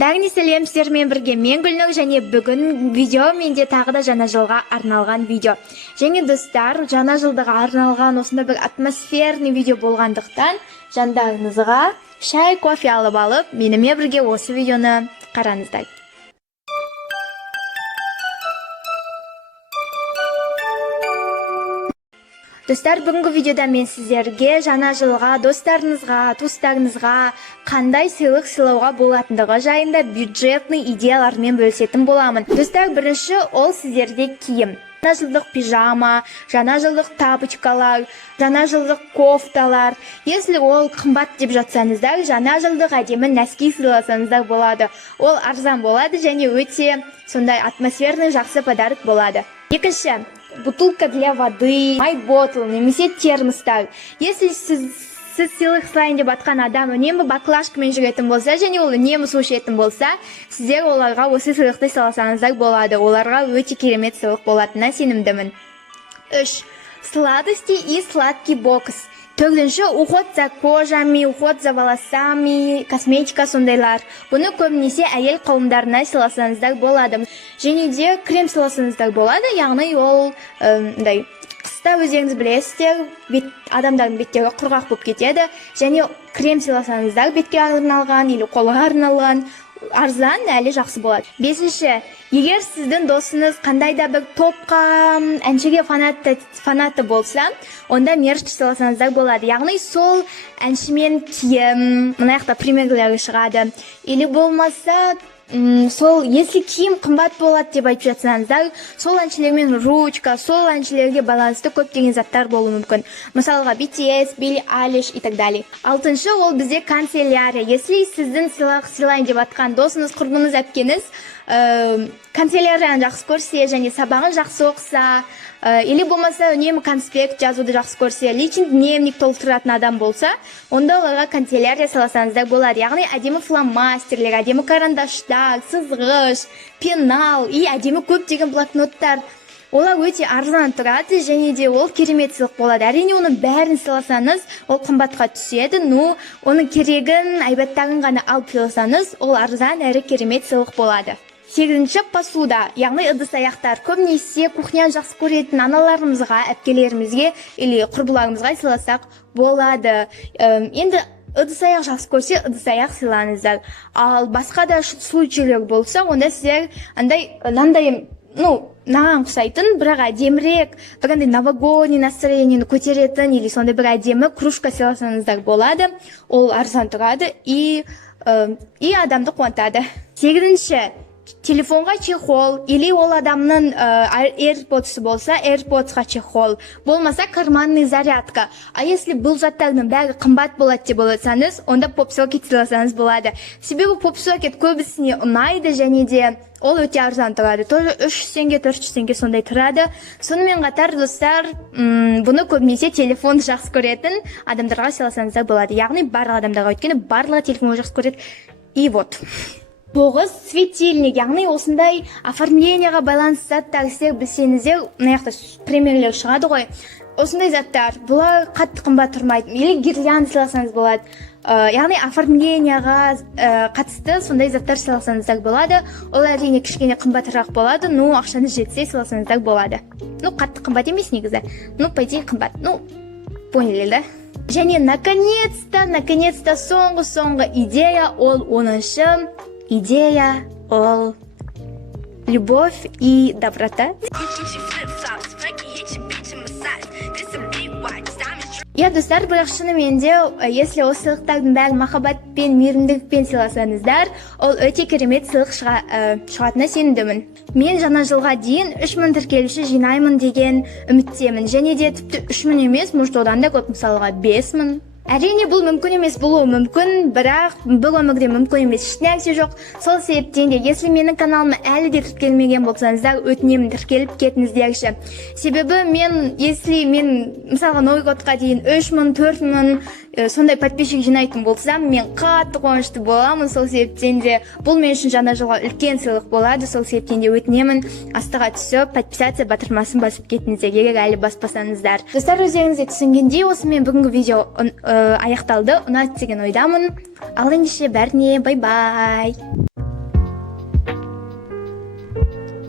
Дәғни сәлем, сіздермен бірге мен Гүлнұр, және бүгін видео менде тағы да жаңа жылға арналған видео. Және достар, жаңа жылдыға арналған осында бір атмосферный видео болғандықтан жандарыңызға шай, кофе алып менімен бірге осы видеоны қараңыздар. Достар, бүгінгі видеода мен сіздерге жаңа жылға достарыңызға, туыстарыңызға қандай сыйлық сыйлауға болатындығы жайында бюджетный идеялармен бөлісетін боламын. Достар, бірінші ол сіздерге киім. Жаңа жылдық пижама, жаңа жылдық тапочкалар, жаңа жылдық кофталар. Если ол қымбат деп жатсаңыздар, жаңа жылдық әдемі нәски сыйласаңыздар болады. Ол арзан болады және өте сондай атмосферный жақсы подарок болады. Екінші, бутылка для воды, майботл, немесе термостар. Если сіз сыйлық сылайын деп атқан адам үнемі баклажкамен жүретін болса, және ол үнемі су ішетін болса, сіздер оларға осы сыйлықты сыйласаңыздар болады. Оларға өте керемет сыйлық болатынына сенімдімін. 3. Сладости и сладкий бокс. Төртінші, уход за кожами, уход за волосами, косметика сондайлар. Бұны көбінесе әйел қауымдарына сыйласаңыздар болады. Және де крем сыйласаңыздар болады, яғни ол қыста өздеріңіз білесіздер, адамдардың беттері құрғақ болып кетеді, және крем сыйласаңыздар бетке арналған или қолға арналған арзан әлі жақсы болады. 5. Егер сіздің досыңыз қандай да бір топқа, әншіге фанаты болса, онда мерч сыйласаңыздар болады. Яғни сол әншімен киім, мына жақта примерлері шығады. Или болмаса, сол если киім қымбат болады деп айтып жатсаңыздар, сол әншілермен ручка, сол әншілерге байланысты көптеген заттар болуы мүмкін. Мысалға BTS, Billie Eilish и так далее. 6. ол бізде канцелярия. Если сіздің сыйлық сыйлайын деп атқан досыңыз, құрбыңыз, әпкеңіз канцелярияны жақсы көрсе және сабағын жақсы оқыса, или болмаса үнемі конспект жазуды жақсы көрсе, личный дневник толтыратын адам болса, онда оларға канцелярия сыйласаңыздар болады. Яғни әдемі фломастерлер, әдемі карандаштар, сызғыш, пенал и әдемі көптеген блокноттар. Олар өте арзан тұрады және де ол керемет сыйлық болады. Әрине оның бәрін сыйласаңыз, ол қымбатқа түседі, но оның керегін, айбаттарын ғана алып сыйласаңыз, ол арзан әрі керемет сыйлық болады. 8. посуда, яғни ыдыс-аяқтар. Көбінесе кухняны жақсы көретін аналарымызға, әпкелерімізге или құрбыларымызға сыйласақ болады. Енді ыдыс-аяқ жақсы көрсе, ыдыс-аяқ сыйлаңыздар. Ал басқа да случайлар болса, онда сіздер мынандай наған ұқсайтын, бірақ әдемірек, бірандай новогодний настроениені көтеретін, или сондай бір әдемі кружка сыйласаңыздар болады. Ол арзан тұрады и адамды қуантады. 8. Телефонға чехол, или ол адамның AirPods болса, AirPodsқа чехол. Болмаса карманный зарядка. А если бұл заттардың бәрі қымбат болады деп ойласаңыз, онда поп-сокет сыйласаңыз болады. Себебі поп-сокет көбісіне ұнайды және де ол өте арзан тұрады. Тоже 300 теңге, 400 теңге сондай тұрады. Сонымен қатар, достар, бұны көбінесе телефонды жақсы көретін адамдарға сыйласаңыздар болады. Яғни барлық адамдарға, өйткені барлығы телефонды жақсы көреді. И вот. 9. Светильник, яғни осындай оформленияға байланысты заттар сіздер білсеңіздер, мына жақта примерлер шығады ғой. Осындай заттар, бұлар қатты қымбат тұрмайды. Или гирлянда сыйласаңыз болады. Яғни оформленияға қатысты сондай заттар сыйласаңыздар болады. Ол әрине кішкене қымбатырақ болады, но ақшаңыз жетсе сыйласаңыздар болады. Қатты қымбат емес негізі. По идее қымбат. Поняли, да? Және наконец-то соңғы идея, ол 10. Идея ол любовь и доброта. Достар, бірақ шынымен де, если ол сыйлықтардың бәрі махаббатпен, мейірімділікпен сыйласаңыздар, ол өте керемет сыйлық шығатынына сенімдімін. Мен жаңа жылға дейін 3000 тіркелуші жинаймын деген үміттемін. Және де тіпті 3000 емес, может одан да көп, мысалға 5000. Әрине бұл мүмкін емес, болуы мүмкін, бірақ бұл өмірде мүмкін емес, ешнәрсе жоқ. Сол себептен де, если менің каналыма әлі де тіркелмеген болсаңыздар, өтінемін тіркеліп кетіңіздерші. Себебі если мен мысалға Новый годқа дейін 3000, 4000 сондай подписчик жинайтын болсам, мен қатты қуанышты боламын. Сол себептен де бұл мен үшін жаңа жылға үлкен сыйлық болады. Сол себептен де өтінемін астыға түсіп, подписация батырмасын басып кетіңіздер, егер әлі баспасаңыздар. Достар, өздеріңізге түсінгендей, осымен бүгінгі видео аяқталды. Ұнады деген ойдамын. Ал ендеше бәріне бай-бай.